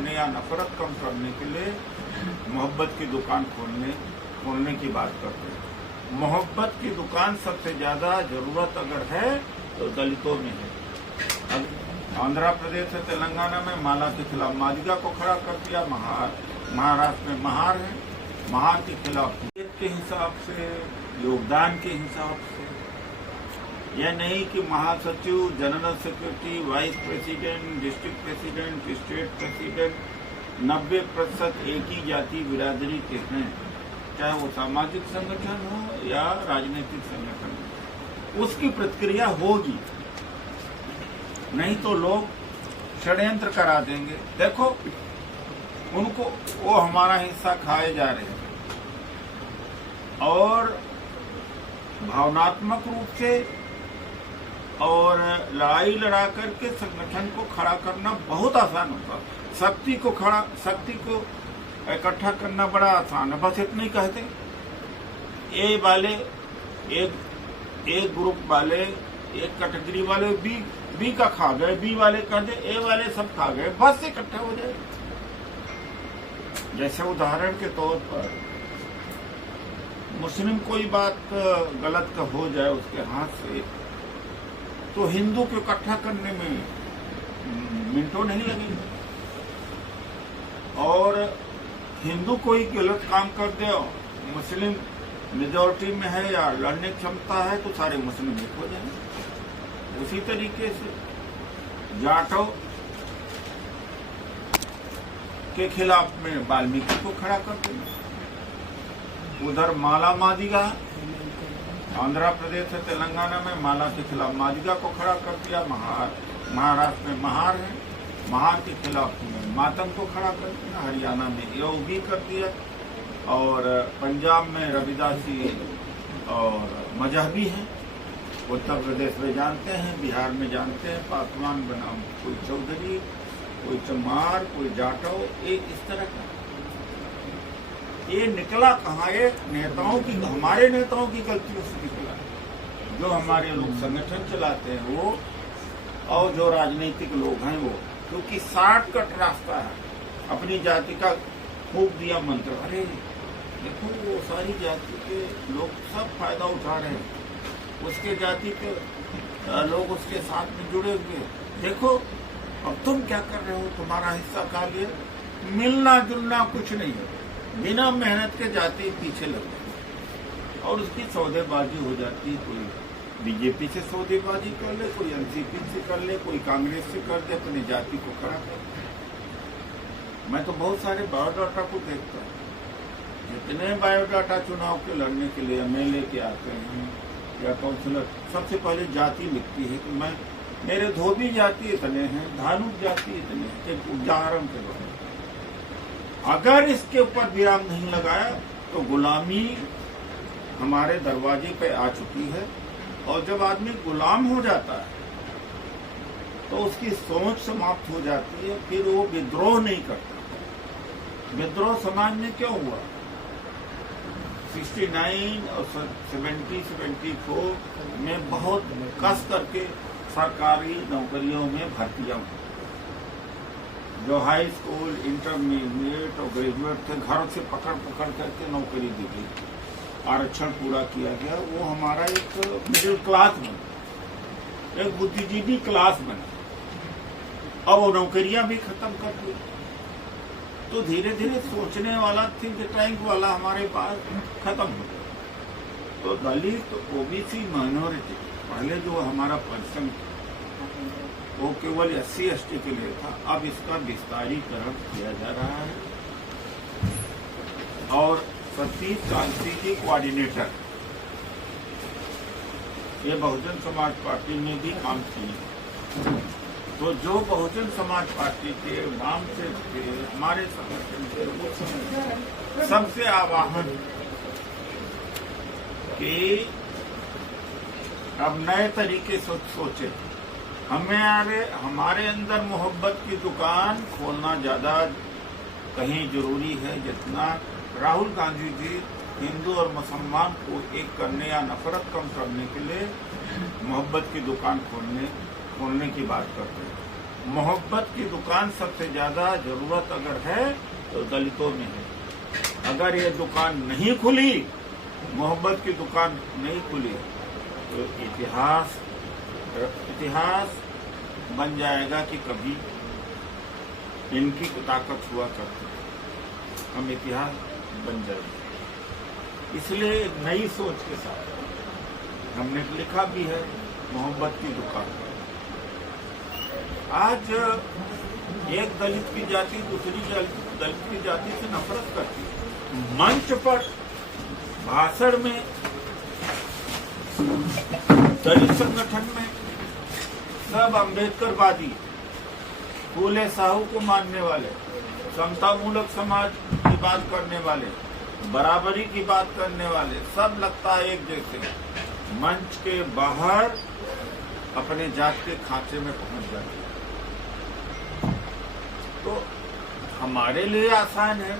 करने या नफरत कम करने के लिए मोहब्बत की दुकान खोलने की बात करते हैं। मोहब्बत की दुकान सबसे ज्यादा जरूरत अगर है तो दलितों में है। आंध्र प्रदेश से तेलंगाना में माला के खिलाफ मादिगा को खड़ा कर दिया, महाराष्ट्र में महार है, महार के खिलाफ के हिसाब से, योगदान के हिसाब से। यह नहीं कि महासचिव, general secretary, vice president, district president, state president 90% एक ही जाति बिरादरी के हैं, चाहे वो सामाजिक संगठन हो या राजनीतिक संगठन हो। उसकी प्रतिक्रिया होगी, नहीं तो लोग षड्यंत्र करा देंगे। देखो उनको, वो हमारा हिस्सा खाए जा रहे हैं और भावनात्मक रूप से और लड़ाई लड़ा करके संगठन को खड़ा करना बहुत आसान होता है। शक्ति को इकट्ठा करना बड़ा आसान है। बस इतना ही कहते, ए वाले एक ग्रुप वाले, एक कैटेगरी वाले बी का खा गए, बी वाले कह दे, ए वाले सब खा गए, बस इकट्ठा हो जाए। जैसे उदाहरण के तौर पर मुस्लिम कोई बात गलत का हो जाए उसके हाथ से, तो हिंदू को इकट्ठा करने में मिनटों नहीं लगेंगे। और हिंदू कोई गलत काम कर दे, मुस्लिम मेजॉरिटी में है या लड़ने की क्षमता है, तो सारे मुस्लिम एक हो जाएंगे। उसी तरीके से जाटों के खिलाफ में वाल्मीकि को खड़ा कर देंगे। उधर माला मादिगा, आंध्र प्रदेश से तेलंगाना में माला के खिलाफ मादिगा को खड़ा कर दिया, महाराष्ट्र में महार है, महार के खिलाफ में मातम को खड़ा कर दिया, हरियाणा में योगी कर दिया, और पंजाब में रविदासी और मजहबी है, उत्तर प्रदेश में जानते हैं, बिहार में जानते हैं, पासवान बनाम कोई चौधरी, कोई चमार, कोई जाटव, एक इस तरह का। ये निकला कहाँ? ये नेताओं की, हमारे नेताओं की गलतियों से निकला, जो हमारे लोग संगठन चलाते हैं वो, और जो राजनीतिक लोग हैं वो, क्योंकि शॉर्टकट रास्ता है। अपनी जाति का फूंक दिया मंत्र, अरे देखो वो सारी जाति के लोग सब फायदा उठा रहे हैं, उसके जाति के लोग उसके साथ में जुड़े हुए, देखो अब तुम क्या कर रहे हो, तुम्हारा हिस्सा खा लिया। मिलना जुलना कुछ नहीं है, बिना मेहनत के जाति पीछे लग जाती और उसकी सौदेबाजी हो जाती है। कोई बीजेपी से सौदेबाजी कर ले, कोई एनसीपी से कर ले, कोई कांग्रेस से कर दे, अपनी जाति को खड़ा कर। मैं तो बहुत सारे बायोडाटा को देखता हूँ, जितने बायोडाटा चुनाव के लड़ने के लिए एमएलए के आते हैं या काउंसिलर, सबसे पहले जाति लिखती है कि मैं, मेरे धोबी जाति इतने हैं, धानुक जाति इतने हैं, एक उदाहरण के द्वारा। अगर इसके ऊपर विराम नहीं लगाया तो गुलामी हमारे दरवाजे पे आ चुकी है, और जब आदमी गुलाम हो जाता है तो उसकी सोच समाप्त हो जाती है, फिर वो विद्रोह नहीं करता। विद्रोह समाज में क्यों हुआ? 69 और 74 में बहुत कस करके सरकारी नौकरियों में भर्तियां हुई। जो हाई स्कूल, इंटरमीडिएट और ग्रेजुएट थे, घर से पकड़ करके नौकरी दी गई, आरक्षण पूरा किया गया। वो हमारा एक मिडिल क्लास बना, एक बुद्धिजीवी क्लास बना, और वो नौकरियां भी खत्म कर दी। तो धीरे धीरे सोचने वाला, थिंक टैंक वाला हमारे पास खत्म हो गया। तो दलित, ओबीसी, माइनॉरिटी, पहले जो हमारा पर्सन वो केवल SC/ST के लिए था, अब इसका विस्तारीकरण किया जा रहा है। और सतीश कांसी की कोऑर्डिनेटर, ये बहुजन समाज पार्टी में भी काम किए। तो जो बहुजन समाज पार्टी के नाम से हमारे संगठन के सबसे आह्वान कि अब नए तरीके से सोचे, हमारे अंदर मोहब्बत की दुकान खोलना ज्यादा कहीं जरूरी है, जितना राहुल गांधी जी हिंदू और मुसलमान को एक करने या नफरत कम करने के लिए मोहब्बत की दुकान खोलने की बात करते हैं। मोहब्बत की दुकान सबसे ज्यादा जरूरत अगर है तो दलितों में है। अगर ये दुकान नहीं खुली, मोहब्बत की दुकान नहीं खुली, तो इतिहास बन जाएगा कि कभी इनकी ताकत हुआ करती, हम इतिहास बन जाएंगे। इसलिए नई सोच के साथ हमने लिखा भी है मोहब्बत की दुकान। आज एक दलित की जाति दूसरी दलित की जाति से नफरत करती है। मंच पर भाषण में, दलित संगठन में सब अम्बेडकरवादी, फूले साहू को मानने वाले, समता मूलक समाज की बात करने वाले, बराबरी की बात करने वाले, सब लगता है एक जैसे मंच के बाहर अपने जात के खांचे में पहुंच जाते। तो हमारे लिए आसान है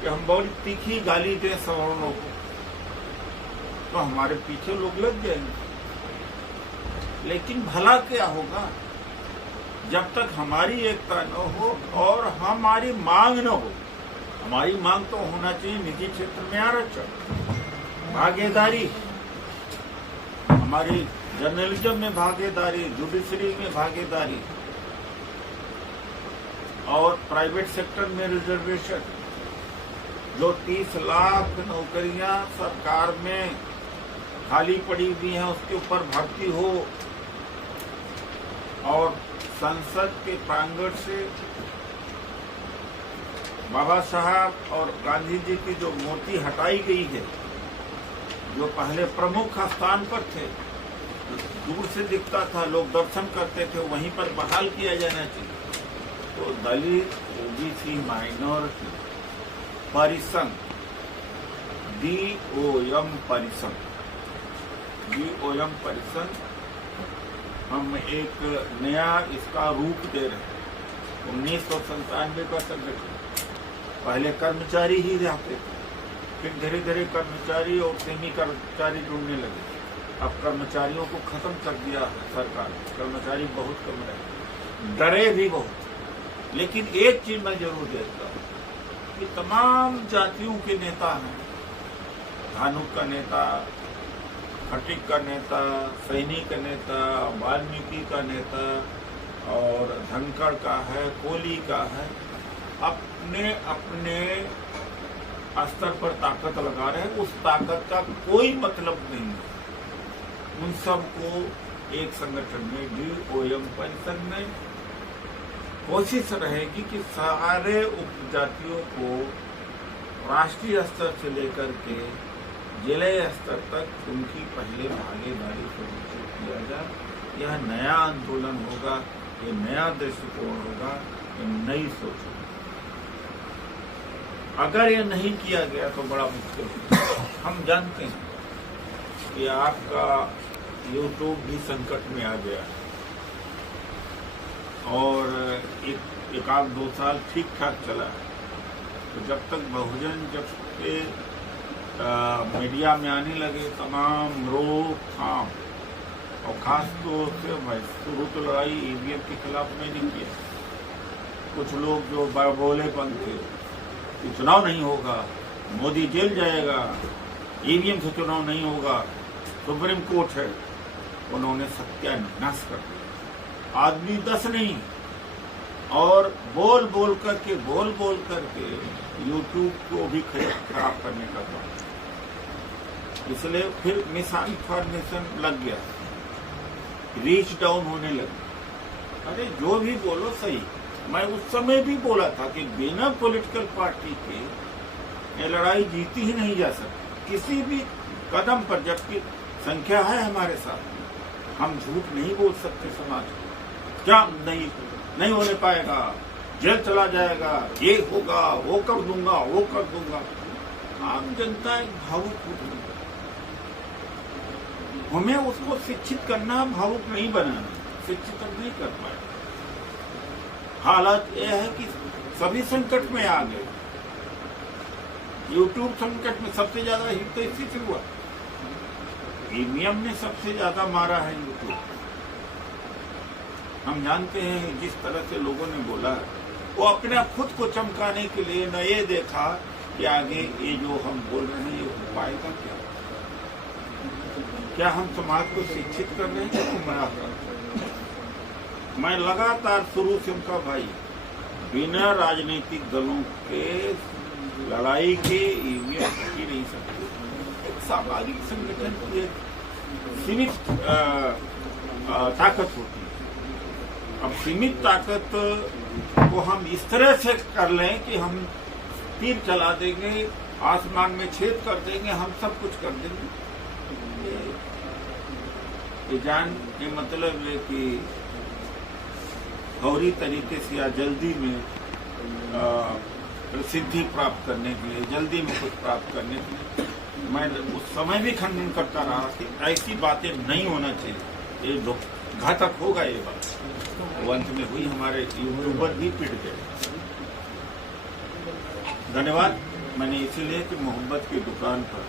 कि हम बहुत तीखी गाली दें सवर्णों को, तो हमारे पीछे लोग लग जाएंगे। लेकिन भला क्या होगा जब तक हमारी एकता न हो और हमारी मांग न हो। हमारी मांग तो होना चाहिए निजी क्षेत्र में आरक्षण, भागीदारी, हमारी जर्नलिज्म में भागीदारी, जुडिशरी में भागीदारी और प्राइवेट सेक्टर में रिजर्वेशन। जो 30 लाख नौकरियां सरकार में खाली पड़ी हुई हैं उसके ऊपर भर्ती हो और संसद के प्रांगण से बाबा साहब और गांधी जी की जो मूर्ति हटाई गई है, जो पहले प्रमुख स्थान पर थे, दूर से दिखता था, लोग दर्शन करते थे, वहीं पर बहाल किया जाना चाहिए। तो दलित, ओबीसी, माइनॉरिटी परिसंघ, DOM परिसंघ, हम एक नया इसका रूप दे रहे हैं। 1997 का संगठन, पहले कर्मचारी ही रहते थे, फिर धीरे धीरे कर्मचारी और सेमी कर्मचारी जुड़ने लगे। अब कर्मचारियों को खत्म कर दिया सरकार, कर्मचारी बहुत कम रहे, डरे भी बहुत। लेकिन एक चीज मैं जरूर देखता हूँ कि तमाम जातियों के नेता हैं, धानुक का नेता, खटिक का नेता, सैनी का नेता, वाल्मीकि का नेता और धनखड़ का है, कोली का है, अपने अपने स्तर पर ताकत लगा रहे हैं। उस ताकत का कोई मतलब नहीं है। उन सबको एक संगठन में, DOM परिषद में कोशिश रहेगी कि सारे उपजातियों को राष्ट्रीय स्तर से लेकर के जिले स्तर तक उनकी पहले भागीदारी सुनिश्चित किया जाए। यह नया आंदोलन होगा, ये नया दृष्टिकोण होगा, ये नई सोच होगी। अगर ये नहीं किया गया तो बड़ा मुश्किल है। हम जानते हैं कि आपका YouTube भी संकट में आ गया और एक आध 2 साल ठीक ठाक चला है। तो जब तक बहुजन जब के मीडिया में आने लगे तमाम रोकथाम, और खास तौर से शुरू तो लड़ाई EVM के खिलाफ मैंने किया। कुछ लोग जो बोलेपन थे कि चुनाव नहीं होगा, मोदी जेल जाएगा, EVM से चुनाव नहीं होगा, सुप्रीम कोर्ट है, उन्होंने सत्यानाश कर दिया। आदमी 10 नहीं, और बोल बोल करके YouTube को भी खराब करने का काम। इसलिए फिर मिसइंफॉर्मेशन लग गया, रीच डाउन होने लगा। अरे जो भी बोलो सही। मैं उस समय भी बोला था कि बिना पॉलिटिकल पार्टी के ये लड़ाई जीती ही नहीं जा सकती किसी भी कदम पर, जबकि संख्या है हमारे साथ। हम झूठ नहीं बोल सकते समाज को, क्या नहीं होने पाएगा, जेल चला जाएगा, ये होगा, वो कर दूंगा, वो कर दूंगा। आम जनता एक भावुक होती है, हमें उसको शिक्षित करना, भावुक नहीं बनाना, शिक्षित नहीं कर पाए। हालत यह है कि सभी संकट में आ गए। YouTube संकट में सबसे ज्यादा हिट तो इसी से हुआ। EVM ने सबसे ज्यादा मारा है YouTube। हम जानते हैं जिस तरह से लोगों ने बोला, वो अपने खुद को चमकाने के लिए न ये देखा कि आगे ये जो हम बोल रहे हैं ये हो पाएगा क्या हम समाज को शिक्षित कर रहे हैं, गुमराह कर रहे हैं। मैं लगातार शुरू से उनका भाई बिना राजनीतिक दलों के लड़ाई के ईवीएम की नहीं सकते। एक सामाजिक संगठन की एक सीमित ताकत होती है। अब सीमित ताकत को हम इस तरह से कर लें कि हम तीर चला देंगे, आसमान में छेद कर देंगे, हम सब कुछ कर देंगे। ये मतलब है कि फौरी तरीके से या जल्दी में प्रसिद्धि प्राप्त करने के लिए, जल्दी में कुछ प्राप्त करने के लिए मैं उस समय भी खंडन करता रहा कि ऐसी बातें नहीं होना चाहिए, ये घातक होगा ये बात। अंत में हुई, हमारे यूट्यूबर भी पिट गए। धन्यवाद। मैंने इसीलिए कि मोहब्बत की दुकान पर